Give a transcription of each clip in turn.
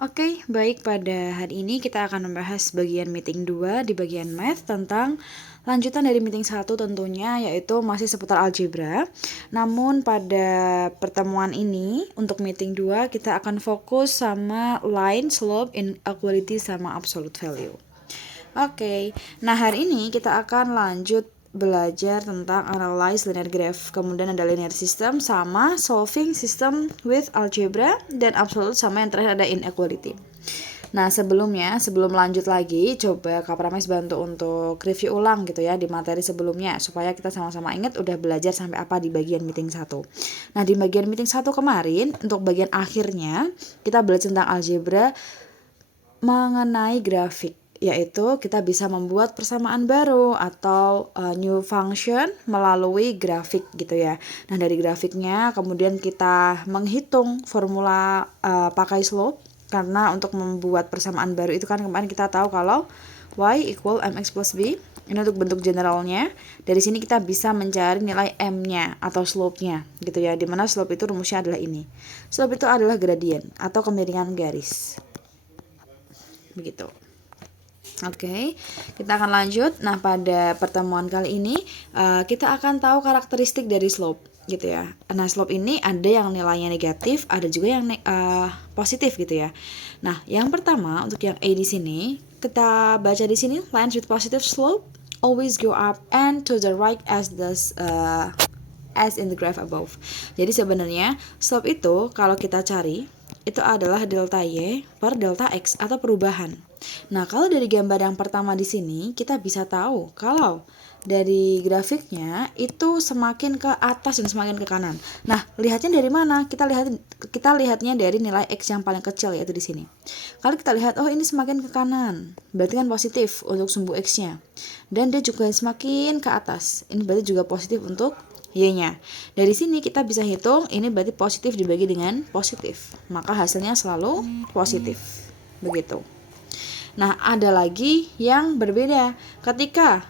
Oke, baik, pada hari ini kita akan membahas bagian meeting 2 di bagian math tentang lanjutan dari meeting 1 tentunya, yaitu masih seputar algebra. Namun pada pertemuan ini untuk meeting 2 kita akan fokus sama line, slope, inequality sama absolute value. Oke, nah hari ini kita akan lanjut belajar tentang analyze linear graph, kemudian ada linear system sama solving system with algebra, dan absolute sama yang terakhir ada inequality. Nah sebelum lanjut lagi, coba Kak Prames bantu untuk review ulang gitu ya di materi sebelumnya, supaya kita sama-sama ingat udah belajar sampai apa di bagian meeting 1. Nah di bagian meeting 1 kemarin, untuk bagian akhirnya kita belajar tentang algebra mengenai grafik, yaitu kita bisa membuat persamaan baru atau new function melalui grafik gitu ya. Nah dari grafiknya kemudian kita menghitung formula pakai slope, karena untuk membuat persamaan baru itu kan kemarin kita tahu kalau y equal mx plus b. Ini untuk bentuk generalnya. Dari sini kita bisa mencari nilai m-nya atau slope-nya gitu ya, dimana slope itu rumusnya adalah ini. Slope itu adalah gradien atau kemiringan garis begitu. Oke, kita akan lanjut. Nah pada pertemuan kali ini kita akan tahu karakteristik dari slope gitu ya. Nah slope ini ada yang nilainya negatif, ada juga yang positif gitu ya. Nah yang pertama untuk yang A di sini, kita baca di sini, lines with positive slope always go up and to the right as in the graph above. Jadi sebenarnya slope itu kalau kita cari itu adalah delta y per delta x atau perubahan. Nah, kalau dari gambar yang pertama di sini kita bisa tahu kalau dari grafiknya itu semakin ke atas dan semakin ke kanan. Nah, lihatnya dari mana? Kita lihatnya dari nilai x yang paling kecil, yaitu di sini. Kalau kita lihat, oh ini semakin ke kanan, berarti kan positif untuk sumbu x-nya. Dan dia juga semakin ke atas. Ini berarti juga positif untuk y-nya. Dari sini kita bisa hitung ini berarti positif dibagi dengan positif, maka hasilnya selalu positif. Begitu. Nah, ada lagi yang berbeda. Ketika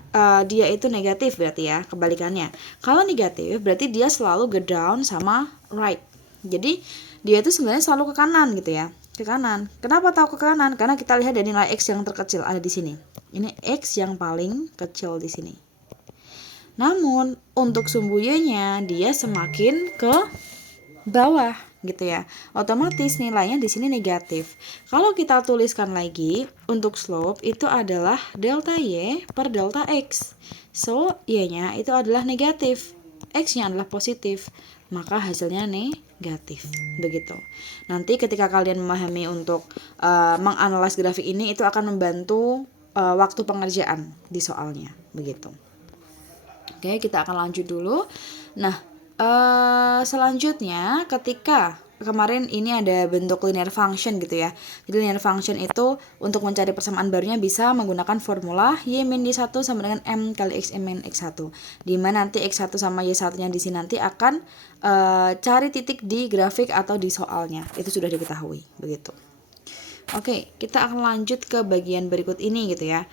dia itu negatif berarti ya, kebalikannya. Kalau negatif berarti dia selalu go down sama right. Jadi, dia itu sebenarnya selalu ke kanan gitu ya. Ke kanan. Kenapa tahu ke kanan? Karena kita lihat dari nilai x yang terkecil ada di sini. Ini x yang paling kecil di sini. Namun untuk sumbu y-nya dia semakin ke bawah gitu ya. Otomatis nilainya di sini negatif. Kalau kita tuliskan lagi untuk slope itu adalah delta y per delta x. So y-nya itu adalah negatif, x-nya adalah positif, maka hasilnya negatif. Begitu. Nanti ketika kalian memahami untuk menganalisis grafik ini, itu akan membantu waktu pengerjaan di soalnya. Begitu. Oke, kita akan lanjut dulu. Nah, selanjutnya ketika kemarin ini ada bentuk linear function gitu ya. Jadi linear function itu untuk mencari persamaan barunya bisa menggunakan formula y min y1 sama dengan m kali x min x1. Di mana nanti x1 sama y1-nya di sini nanti akan cari titik di grafik atau di soalnya. Itu sudah diketahui, begitu. Oke, kita akan lanjut ke bagian berikut ini gitu ya.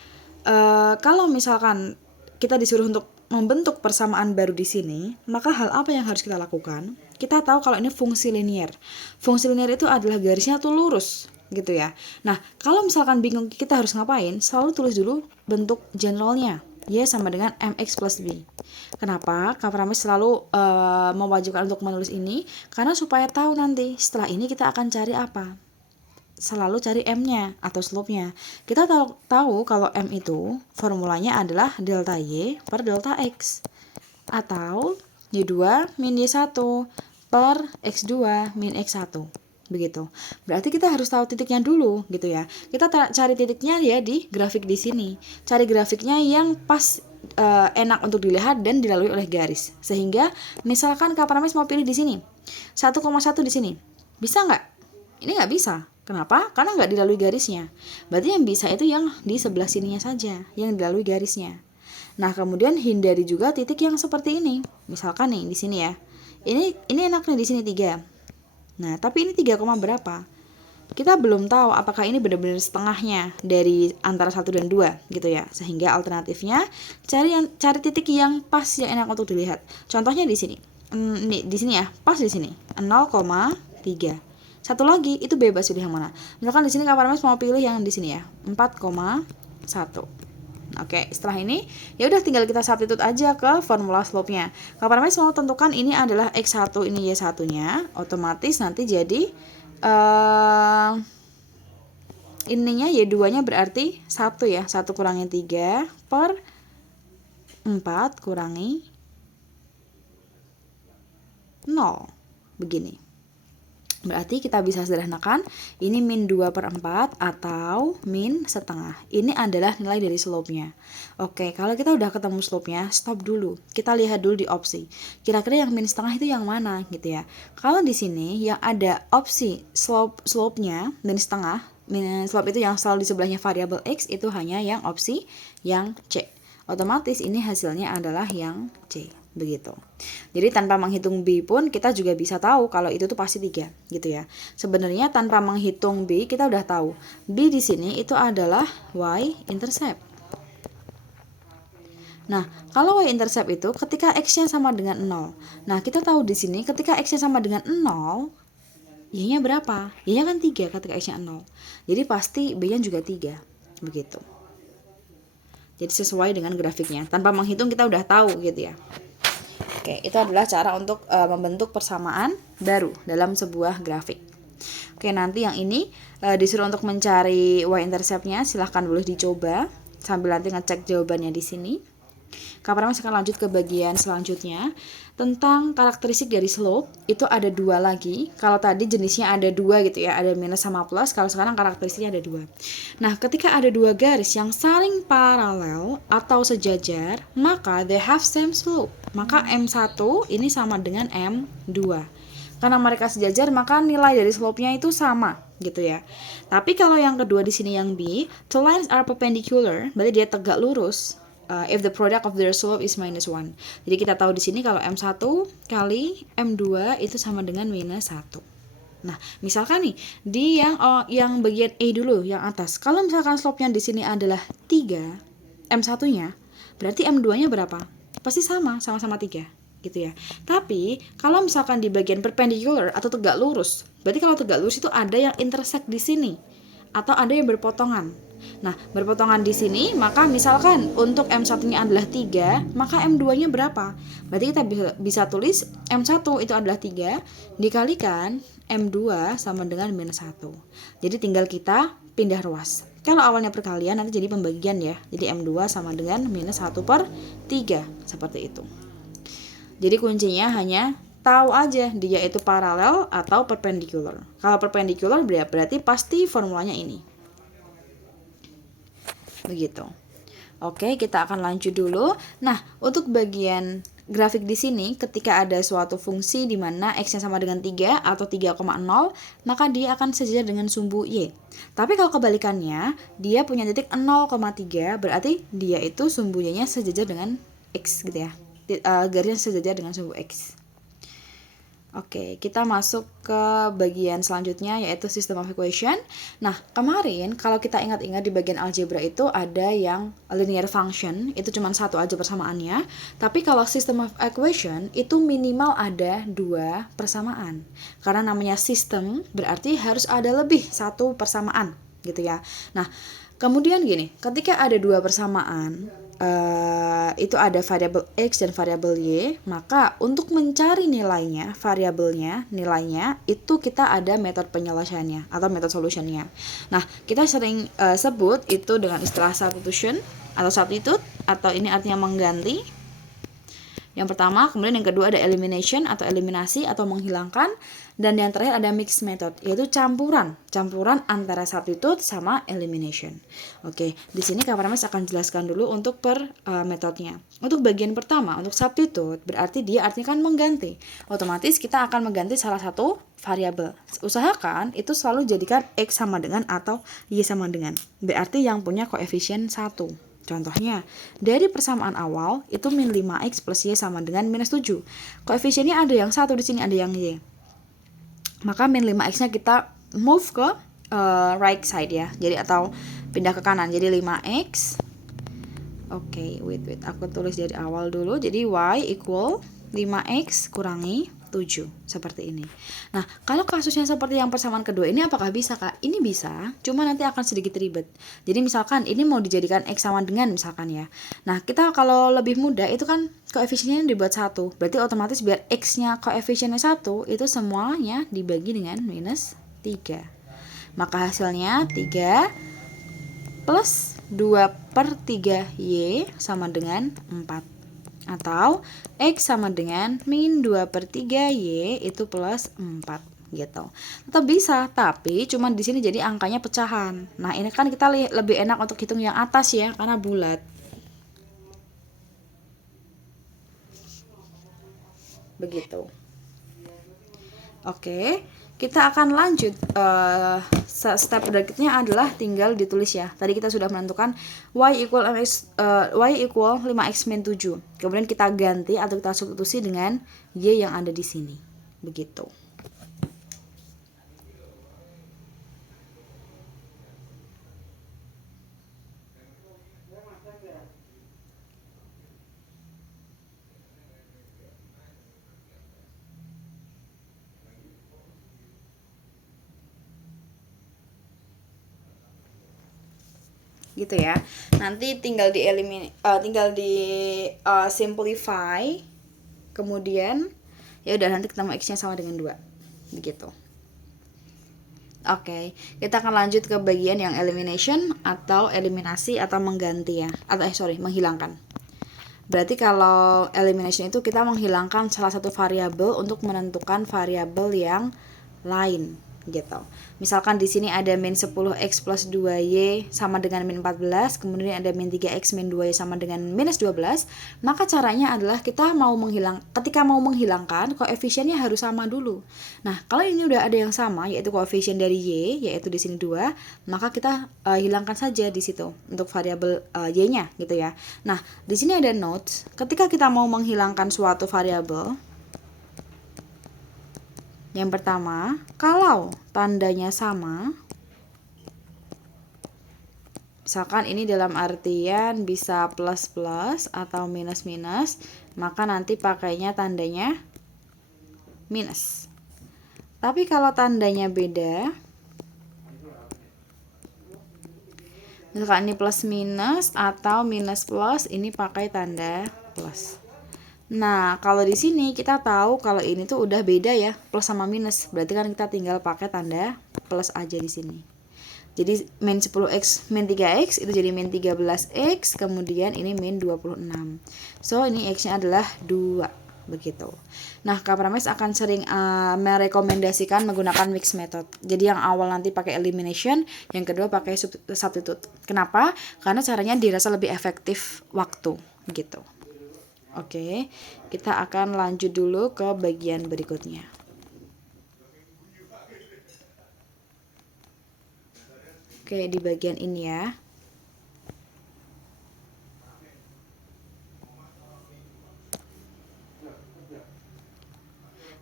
Kalau misalkan kita disuruh untuk membentuk persamaan baru di sini, maka hal apa yang harus kita lakukan? Kita tahu kalau ini fungsi linear. Fungsi linear itu adalah garisnya tuh lurus gitu ya. Nah, kalau misalkan bingung kita harus ngapain, selalu tulis dulu bentuk generalnya. Y sama dengan mx plus b. Kenapa? Kak Prames selalu mewajibkan untuk menulis ini, karena supaya tahu nanti setelah ini kita akan cari apa. Selalu cari m-nya atau slope-nya. Kita tahu kalau m itu formulanya adalah delta y per delta x atau y2 min y1 per x2 min x1. Begitu. Berarti kita harus tahu titiknya dulu gitu ya. Kita cari titiknya ya di grafik di sini. Cari grafiknya yang pas enak untuk dilihat dan dilalui oleh garis. Sehingga misalkan Kak Prames mau pilih di sini 1,1 di sini. Bisa nggak? Ini nggak bisa. Kenapa? Karena nggak dilalui garisnya. Berarti yang bisa itu yang di sebelah sininya saja, yang dilalui garisnya. Nah, kemudian hindari juga titik yang seperti ini. Misalkan nih di sini ya. Ini enaknya di sini 3. Nah, tapi ini 3, berapa? Kita belum tahu apakah ini benar-benar setengahnya dari antara 1 dan 2 gitu ya. Sehingga alternatifnya cari titik yang pas, yang enak untuk dilihat. Contohnya di sini. Di sini ya, pas di sini. 0,3. satu lagi itu bebas pilih yang mana. Misalkan di sini Kak Parmes mau pilih yang di sini ya, 4,1. Oke, setelah ini ya udah tinggal kita substitute aja ke formula slope-nya. Kak Parmes mau tentukan ini adalah X1, ini Y1-nya, otomatis nanti jadi ininya Y2-nya berarti 1 ya, 1 kurangi 3 per 4 kurangi 0. Begini. Berarti kita bisa sederhanakan ini min 2 per 4 atau min setengah. Ini adalah nilai dari slope-nya. Oke, kalau kita udah ketemu slope-nya, stop dulu. Kita lihat dulu di opsi. Kira-kira yang min setengah itu yang mana gitu ya. Kalau di sini yang ada opsi slope-nya min setengah, min slope itu yang selalu di sebelahnya variabel X, itu hanya yang opsi yang C. Otomatis ini hasilnya adalah yang C. Begitu. Jadi tanpa menghitung B pun kita juga bisa tahu kalau itu tuh pasti 3 gitu ya. Sebenarnya tanpa menghitung B kita udah tahu. B di sini itu adalah Y intercept. Nah, kalau Y intercept itu ketika X-nya sama dengan 0. Nah, kita tahu di sini ketika X-nya sama dengan 0, Y-nya berapa? Y-nya kan 3 ketika X-nya 0. Jadi pasti B-nya juga 3. Begitu. Jadi sesuai dengan grafiknya. Tanpa menghitung kita udah tahu gitu ya. Oke, itu adalah cara untuk membentuk persamaan baru dalam sebuah grafik. Oke, nanti yang ini disuruh untuk mencari y-intercept-nya, silahkan boleh dicoba sambil nanti ngecek jawabannya di sini. Kak Parmes akan lanjut ke bagian selanjutnya tentang karakteristik dari slope. Itu ada 2 lagi. Kalau tadi jenisnya ada 2 gitu ya, ada minus sama plus. Kalau sekarang karakteristiknya ada 2. Nah, ketika ada 2 garis yang saling paralel atau sejajar, maka they have same slope. Maka M1 ini sama dengan M2. Karena mereka sejajar, maka nilai dari slope-nya itu sama gitu ya. Tapi kalau yang kedua di sini yang B, two lines are perpendicular, berarti dia tegak lurus. If the product of their slope is minus 1. Jadi kita tahu di sini kalau M1 kali M2 itu sama dengan minus 1. Nah, misalkan nih di yang bagian A dulu, yang atas. Kalau misalkan slope-nya di sini adalah 3, M1-nya, berarti M2-nya berapa? Pasti sama-sama 3 gitu ya. Tapi kalau misalkan di bagian perpendicular atau tegak lurus, berarti kalau tegak lurus itu ada yang intersect di sini atau ada yang berpotongan. Nah, berpotongan di sini, maka misalkan untuk M1-nya adalah 3, maka M2-nya berapa? Berarti kita bisa tulis M1 itu adalah 3 dikalikan M2 sama dengan minus 1. Jadi tinggal kita pindah ruas. Kalau awalnya perkalian nanti jadi pembagian ya. Jadi M2 sama dengan minus 1 per 3. Seperti itu. Jadi kuncinya hanya tahu aja dia itu paralel atau perpendicular. Kalau perpendicular berarti pasti formulanya ini. Begitu. Oke, kita akan lanjut dulu. Nah, untuk bagian grafik di sini, ketika ada suatu fungsi di mana X-nya sama dengan 3 atau 3,0, maka dia akan sejajar dengan sumbu Y. Tapi kalau kebalikannya, dia punya titik 0,3, berarti dia itu sumbu Y-nya sejajar dengan X gitu ya. Garisnya sejajar dengan sumbu X. Oke, kita masuk ke bagian selanjutnya yaitu system of equation. Nah, kemarin kalau kita ingat-ingat di bagian algebra itu ada yang linear function, itu cuma satu aja persamaannya. Tapi kalau system of equation itu minimal ada 2 persamaan. Karena namanya sistem berarti harus ada lebih 1 persamaan gitu ya. Nah, kemudian gini, ketika ada 2 persamaan, itu ada variabel X dan variabel Y, maka untuk mencari nilainya, variabelnya, nilainya, itu kita ada metode penyelesaiannya atau metode solutionnya. Nah, kita sering sebut itu dengan istilah substitution atau substitute, atau ini artinya mengganti. Yang pertama, kemudian yang kedua ada elimination atau eliminasi atau menghilangkan, dan yang terakhir ada mixed method, yaitu campuran antara substitute sama elimination. Oke, di sini Kak Parmes akan jelaskan dulu untuk per metodenya. Untuk bagian pertama, untuk substitute berarti dia artinya kan mengganti. Otomatis kita akan mengganti salah satu variabel. Usahakan itu selalu jadikan X sama dengan atau Y sama dengan. Berarti yang punya koefisien 1. Contohnya, dari persamaan awal itu min 5x plus y sama dengan minus 7. Koefisiennya ada yang 1 di sini, ada yang y. Maka min 5x-nya kita move ke right side ya. Jadi atau pindah ke kanan. Jadi 5x. Oke, wait. Aku tulis dari awal dulu. Jadi y equal 5x kurangi 7 seperti ini. Nah, kalau kasusnya seperti yang persamaan kedua ini apakah bisa, Kak? Ini bisa, cuma nanti akan sedikit ribet. Jadi misalkan ini mau dijadikan X sama dengan misalkan ya. Nah, kita kalau lebih mudah itu kan koefisiennya dibuat 1. Berarti otomatis biar X-nya koefisiennya 1 itu semuanya dibagi dengan minus 3. Maka hasilnya 3 plus 2/3Y sama dengan 4. Atau X sama dengan min 2/3Y itu plus 4 gitu. Tetap bisa, tapi cuman di sini jadi angkanya pecahan. Nah, ini kan kita lebih enak untuk hitung yang atas ya, karena bulat. Begitu. Oke. Kita akan lanjut, step berikutnya adalah tinggal ditulis ya. Tadi kita sudah menentukan y equal 5x min 7. Kemudian kita ganti atau kita substitusi dengan y yang ada di sini. Begitu. Gitu ya. Nanti tinggal simplify. Kemudian ya udah nanti ketemu x-nya sama dengan 2. Begitu. Oke, kita akan lanjut ke bagian yang elimination atau eliminasi atau mengganti ya. Menghilangkan. Berarti kalau elimination itu kita menghilangkan salah satu variabel untuk menentukan variabel yang lain gitu. Misalkan di sini ada min 10x plus 2y sama dengan min 14, kemudian ada min 3x min 2y sama dengan minus 12, maka caranya adalah ketika mau menghilangkan koefisiennya harus sama dulu. Nah, kalau ini udah ada yang sama yaitu koefisien dari y yaitu di sini 2, maka kita hilangkan saja di situ untuk variabel y-nya gitu ya. Nah, di sini ada notes. Ketika kita mau menghilangkan suatu variabel, yang pertama, kalau tandanya sama, misalkan ini dalam artian bisa plus-plus atau minus-minus, maka nanti pakainya tandanya minus. Tapi kalau tandanya beda, misalkan ini plus-minus atau minus-plus, ini pakai tanda plus. Nah, kalau di sini kita tahu kalau ini tuh udah beda ya, plus sama minus. Berarti kan kita tinggal pakai tanda plus aja di sini. Jadi min 10x min 3x itu jadi min 13x, kemudian ini min 26. So, ini x-nya adalah 2 begitu. Nah, Kak Prames akan sering merekomendasikan menggunakan mix method. Jadi yang awal nanti pakai elimination, yang kedua pakai substitute. Kenapa? Karena caranya dirasa lebih efektif waktu gitu. Oke, kita akan lanjut dulu ke bagian berikutnya. Oke, di bagian ini ya.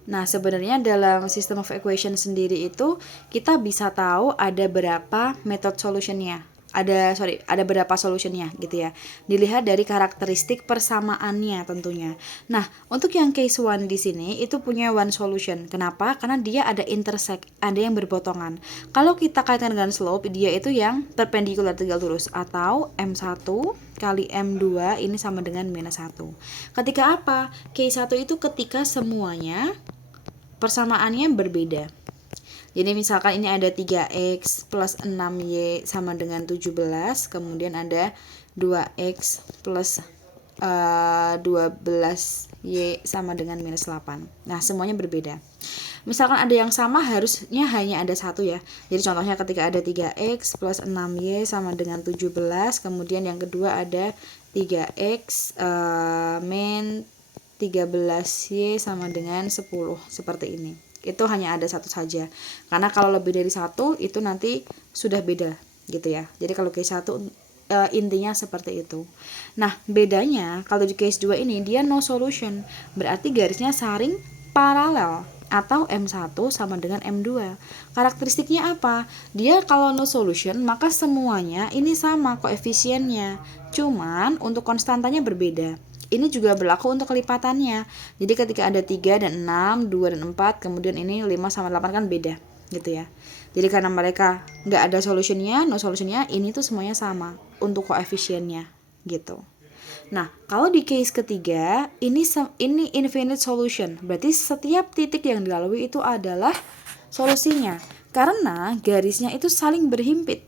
Nah, sebenarnya dalam system of equation sendiri itu kita bisa tahu ada berapa method solutionnya. Ada berapa solutionnya gitu ya. Dilihat dari karakteristik persamaannya tentunya. Nah, untuk yang case 1 di sini itu punya one solution. Kenapa? Karena dia ada intersect, ada yang berpotongan. Kalau kita kaitkan dengan slope, dia itu yang perpendicular tegak lurus atau M1 kali M2 ini sama dengan minus 1. Ketika apa? Case 1 itu ketika semuanya persamaannya berbeda. Jadi misalkan ini ada 3x plus 6y sama dengan 17, kemudian ada 2x plus 12y sama dengan minus 8. Nah, semuanya berbeda. Misalkan ada yang sama, harusnya hanya ada satu ya. Jadi contohnya ketika ada 3x plus 6y sama dengan 17, kemudian yang kedua ada 3x min 13y sama dengan 10, seperti ini. Itu hanya ada satu saja, karena kalau lebih dari satu itu nanti sudah beda gitu ya. Jadi kalau case 1 intinya seperti itu. Nah, bedanya kalau di case 2 ini dia no solution, berarti garisnya saring paralel atau M1 sama dengan M2. Karakteristiknya apa? Dia kalau no solution maka semuanya ini sama koefisiennya, cuman untuk konstantanya berbeda. Ini juga berlaku untuk kelipatannya. Jadi ketika ada 3 dan 6, 2 dan 4, kemudian ini 5 sama 8 kan beda gitu ya. Jadi karena mereka nggak ada solutionnya, no solutionnya, ini tuh semuanya sama untuk koefisiennya gitu. Nah, kalau di case ketiga, ini infinite solution. Berarti setiap titik yang dilalui itu adalah solusinya. Karena garisnya itu saling berhimpit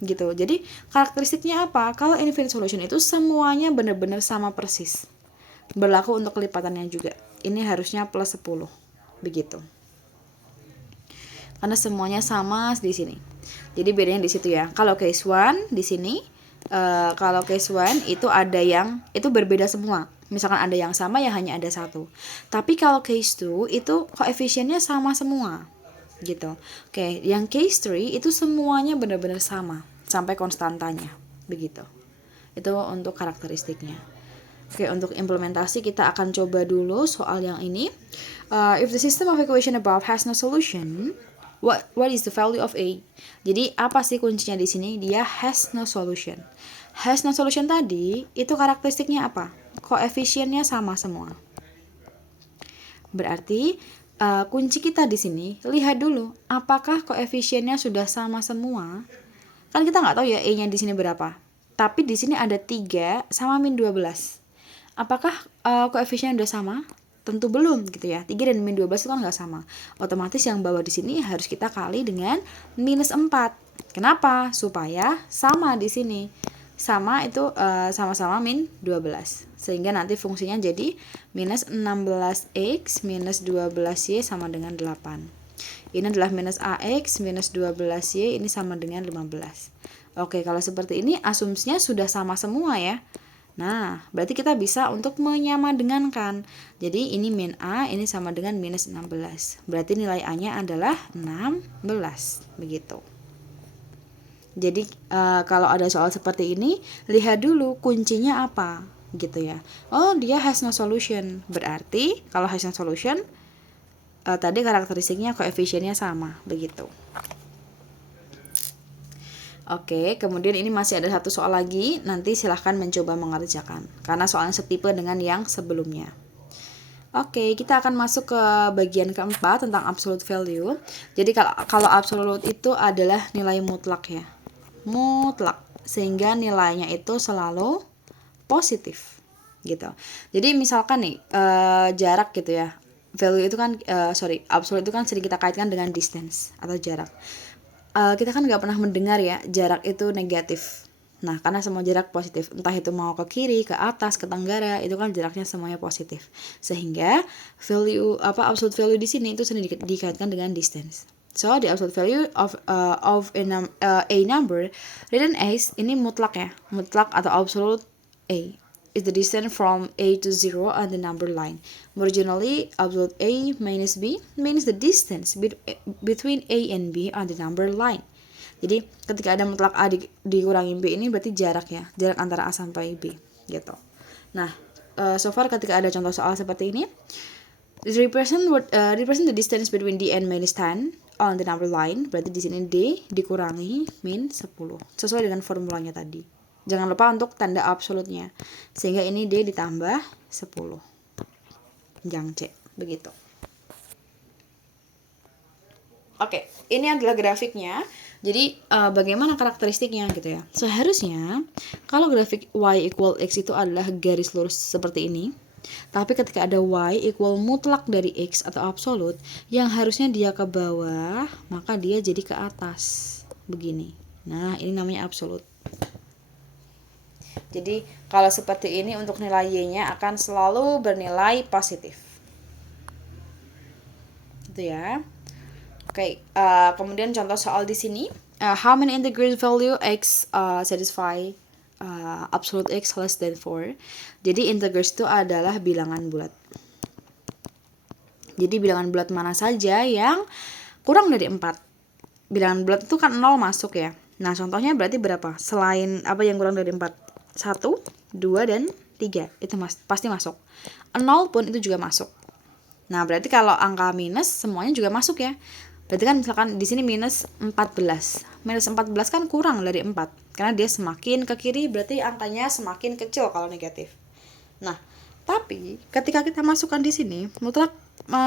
gitu. Jadi karakteristiknya apa? Kalau infinite solution itu semuanya benar-benar sama persis. Berlaku untuk kelipatannya juga. Ini harusnya plus 10. Begitu. Karena semuanya sama di sini. Jadi bedanya di situ ya. Kalau case 1 di sini, kalau case 1 itu ada yang itu berbeda semua. Misalkan ada yang sama ya hanya ada satu. Tapi kalau case 2 itu koefisiennya sama semua. Gitu. Oke, yang case 3 itu semuanya benar-benar sama sampai konstantanya. Begitu. Itu untuk karakteristiknya. Oke, untuk implementasi kita akan coba dulu soal yang ini. If the system of equation above has no solution, what is the value of A? Jadi apa sih kuncinya di sini? Dia has no solution. Has no solution tadi itu karakteristiknya apa? Koefisiennya sama semua. Berarti kunci kita di sini, lihat dulu apakah koefisiennya sudah sama semua. Kan kita nggak tahu ya E-nya di sini berapa. Tapi di sini ada 3 sama min 12. Apakah koefisiennya udah sama? Tentu belum gitu ya. 3 dan min 12 itu kan nggak sama. Otomatis yang bawah di sini harus kita kali dengan minus 4. Kenapa? Supaya sama di sini. Sama itu sama-sama min 12. Sehingga nanti fungsinya jadi minus 16x minus 12y sama dengan 8. Ini adalah minus ax minus 12y, ini sama dengan 15. Oke, kalau seperti ini asumsinya sudah sama semua ya. Nah, berarti kita bisa untuk menyamadengankan. Jadi ini min A, ini sama dengan minus 16. Berarti nilai A-nya adalah 16. Begitu. Jadi kalau ada soal seperti ini, lihat dulu kuncinya apa gitu ya. Oh, dia has no solution. Berarti kalau has no solution, tadi karakteristiknya koefisiennya sama, begitu. Oke, kemudian ini masih ada satu soal lagi, nanti silahkan mencoba mengerjakan, karena soalnya setipe dengan yang sebelumnya. Oke, kita akan masuk ke bagian keempat tentang absolute value. Jadi kalau absolute itu adalah nilai mutlak ya, mutlak, sehingga nilainya itu selalu positif, gitu. Jadi misalkan nih jarak gitu ya, value itu kan absolute itu kan sering kita kaitkan dengan distance atau jarak. Kita kan nggak pernah mendengar ya jarak itu negatif. Nah, karena semua jarak positif, entah itu mau ke kiri, ke atas, ke tenggara, itu kan jaraknya semuanya positif. Sehingga value absolute value di sini itu sering dikaitkan dengan distance. So, the absolute value of a number written as ini mutlak ya, mutlak atau absolute A is the distance from A to 0 on the number line. Originally, absolute A minus B means the distance between A and B on the number line. Jadi ketika ada mutlak A dikurangi B ini berarti jarak ya, jarak antara A sampai B gitu. Nah, so far ketika ada contoh soal seperti ini, represent the distance between D and minus 10 on the number line, berarti di sini D dikurangi min 10 sesuai dengan formulanya tadi. Jangan lupa untuk tanda absolutnya. Sehingga ini D ditambah 10. Yang C. Begitu. Oke, ini adalah grafiknya. Jadi bagaimana karakteristiknya gitu ya. Seharusnya kalau grafik Y equal X itu adalah garis lurus seperti ini. Tapi ketika ada Y equal mutlak dari X atau absolut, yang harusnya dia ke bawah, maka dia jadi ke atas. Begini. Nah, ini namanya absolut. Jadi kalau seperti ini untuk nilai Y-nya akan selalu bernilai positif. Gitu ya. Oke, kemudian contoh soal di sini. How many integer value X satisfy absolute X less than 4? Jadi integers itu adalah bilangan bulat. Jadi bilangan bulat mana saja yang kurang dari 4. Bilangan bulat itu kan 0 masuk ya. Nah, contohnya berarti berapa? Selain apa yang kurang dari 4? 1, 2, dan 3 itu pasti masuk. 0 pun itu juga masuk. Nah, berarti kalau angka minus semuanya juga masuk ya. Berarti kan misalkan di sini minus 14. Minus 14 kan kurang dari 4. Karena dia semakin ke kiri berarti angkanya semakin kecil kalau negatif. Nah, Tapi ketika kita masukkan di sini, mutlak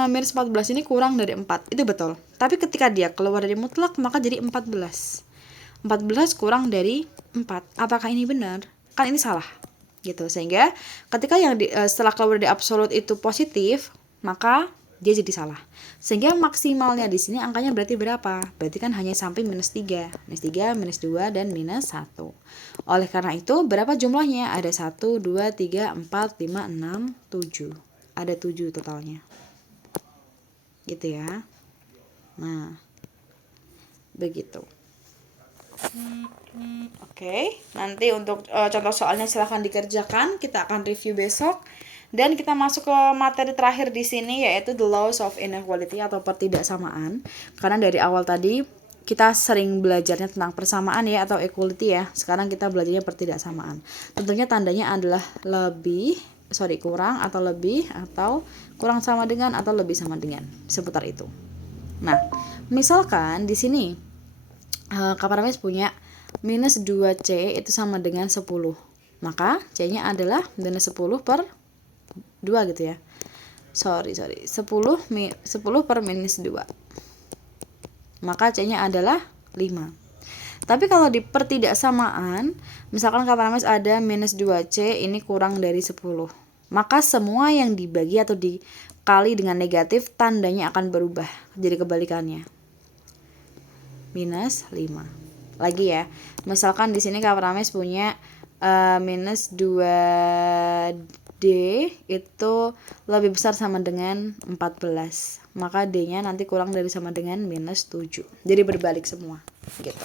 minus 14 ini kurang dari 4. Itu betul. Tapi ketika dia keluar dari mutlak, maka jadi 14. 14 kurang dari 4. Apakah ini benar? Kan ini salah. Gitu. Sehingga ketika yang setelah keluar dari absolut itu positif, maka dia jadi salah. Sehingga maksimalnya di sini angkanya berarti berapa? Berarti kan hanya sampai minus 3. Minus 3, minus 2, dan minus 1. Oleh karena itu, berapa jumlahnya? Ada 1, 2, 3, 4, 5, 6, 7. Ada 7 totalnya. Gitu ya. Nah, begitu. Oke, nanti untuk contoh soalnya silahkan dikerjakan. Kita akan review besok. Dan kita masuk ke materi terakhir di sini, yaitu the laws of inequality atau pertidaksamaan. Karena dari awal tadi kita sering belajarnya tentang persamaan ya, atau equality ya. Sekarang kita belajarnya pertidaksamaan. Tentunya tandanya adalah kurang atau lebih, atau kurang sama dengan atau lebih sama dengan, seputar itu. Nah, misalkan di sini Kak Parmes punya minus 2C itu sama dengan 10. Maka C-nya adalah minus 10 per 2 gitu ya. 10 per minus 2. Maka C-nya adalah 5. Tapi kalau di pertidaksamaan, misalkan Kak Parmes ada minus 2C ini kurang dari 10. Maka semua yang dibagi atau dikali dengan negatif, tandanya akan berubah. Jadi kebalikannya. Minus 5. Lagi ya. Misalkan di sini Kak Parmes punya minus 2D itu lebih besar sama dengan 14. Maka D-nya nanti kurang dari sama dengan minus 7. Jadi berbalik semua. Gitu.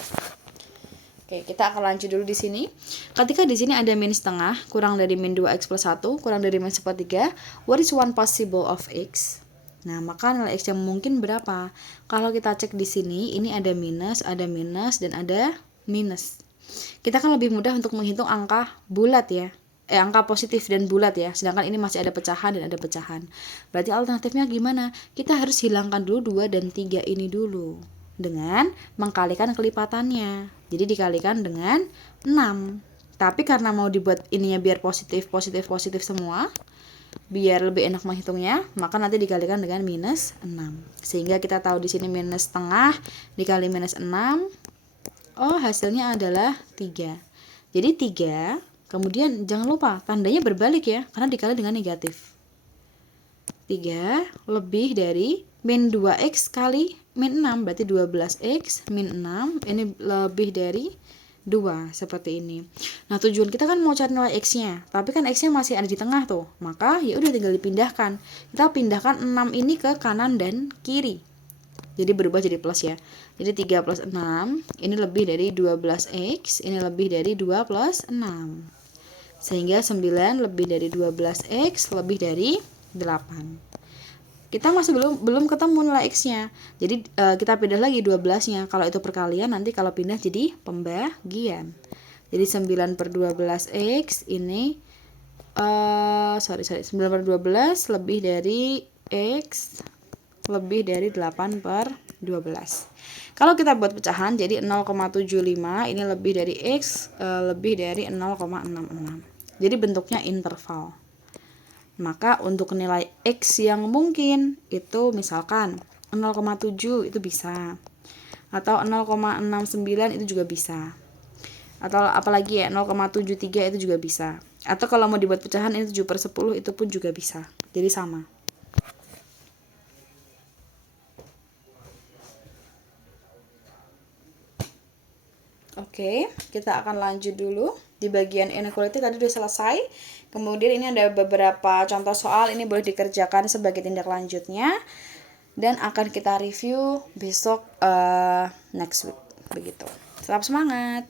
Oke, kita akan lanjut dulu di sini. Ketika di sini ada minus tengah, kurang dari min 2x plus 1, kurang dari min 1/3, what is one possible of x? Nah, maka nilai x yang mungkin berapa? Kalau kita cek di sini, ini ada minus, dan ada minus. Kita kan lebih mudah untuk menghitung angka bulat ya. Angka positif dan bulat ya. Sedangkan ini masih ada pecahan dan ada pecahan. Berarti alternatifnya gimana? Kita harus hilangkan dulu 2 dan 3 ini dulu. Dengan mengkalikan kelipatannya. Jadi dikalikan dengan 6. Tapi karena mau dibuat ininya biar positif semua, biar lebih enak menghitungnya, maka nanti dikalikan dengan minus 6. Sehingga kita tahu di sini minus tengah dikali minus 6. Oh, hasilnya adalah 3. Jadi 3, kemudian jangan lupa tandanya berbalik ya, karena dikali dengan negatif. 3 lebih dari min 2x kali min 6, berarti 12x min 6, ini lebih dari 2, seperti ini. Nah, tujuan kita kan mau cari nilai x-nya, tapi kan x-nya masih ada di tengah tuh. Maka ya udah tinggal dipindahkan. Kita pindahkan 6 ini ke kanan dan kiri. Jadi berubah jadi plus ya. Jadi 3 plus 6, ini lebih dari 12x, ini lebih dari 2 plus 6. Sehingga 9 lebih dari 12x lebih dari 8. Kita masih belum ketemu nilai x-nya. Jadi kita pindah lagi 12-nya. Kalau itu perkalian, nanti kalau pindah jadi pembagian. Jadi 9 per 12x ini 9 per 12 lebih dari x lebih dari 8 per 12. Kalau kita buat pecahan jadi 0,75 ini lebih dari x lebih dari 0,66. Jadi bentuknya interval. Maka untuk nilai x yang mungkin itu misalkan 0,7 itu bisa. Atau 0,69 itu juga bisa. Atau apalagi ya 0,73 itu juga bisa. Atau kalau mau dibuat pecahan ini 7 per 10 itu pun juga bisa. Jadi sama. Oke, kita akan lanjut dulu. Di bagian inequality tadi sudah selesai. Kemudian ini ada beberapa contoh soal, ini boleh dikerjakan sebagai tindak lanjutnya. Dan akan kita review besok next week. Begitu. Tetap semangat.